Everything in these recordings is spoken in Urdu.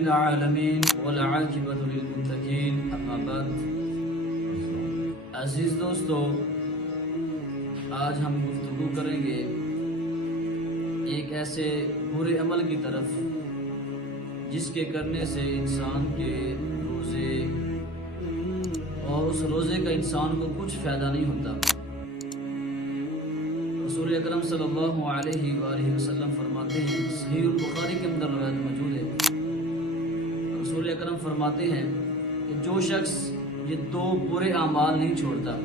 العالمین والعاقبۃ للمتقین اما بعد۔ عزیز دوستو، آج ہم گفتگو کریں گے ایک ایسے برے عمل کی طرف جس کے کرنے سے انسان کے روزے اور اس روزے کا انسان کو کچھ فائدہ نہیں ہوتا۔ رسول اکرم صلی اللہ علیہ وآلہ وسلم فرماتے ہیں، صحیح البخاری کے اندر روایت موجود ہے، رسول اکرم فرماتے ہیں کہ جو شخص یہ دو برے اعمال نہیں چھوڑتا،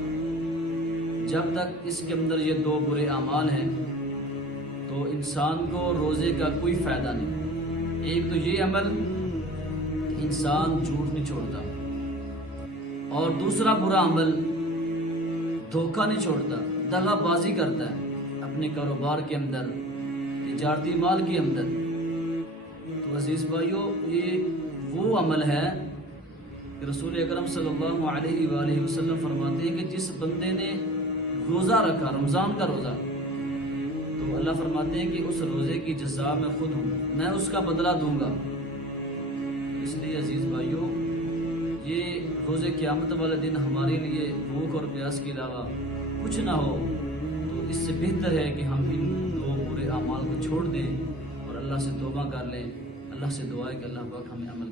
جب تک اس کے اندر یہ دو برے اعمال ہیں تو انسان کو روزے کا کوئی فائدہ نہیں۔ ایک تو یہ عمل کہ انسان جھوٹ نہیں چھوڑتا، اور دوسرا برا عمل دھوکہ نہیں چھوڑتا، دغا بازی کرتا ہے اپنے کاروبار کے اندر، تجارتی مال کے اندر۔ تو عزیز بھائیو، یہ وہ عمل ہے کہ رسول اکرم صلی اللہ علیہ وآلہ وسلم فرماتے ہیں کہ جس بندے نے روزہ رکھا، رمضان کا روزہ، تو اللہ فرماتے ہیں کہ اس روزے کی جزا میں خود ہوں، میں اس کا بدلہ دوں گا۔ اس لیے عزیز بھائیو، یہ روزے قیامت والے دن ہمارے لیے بھوک اور پیاس کے علاوہ کچھ نہ ہو، تو اس سے بہتر ہے کہ ہم ان دو برے اعمال کو چھوڑ دیں اور اللہ سے توبہ کر لیں۔ اللہ سے دعا ہے کہ اللہ پاک ہمیں عمل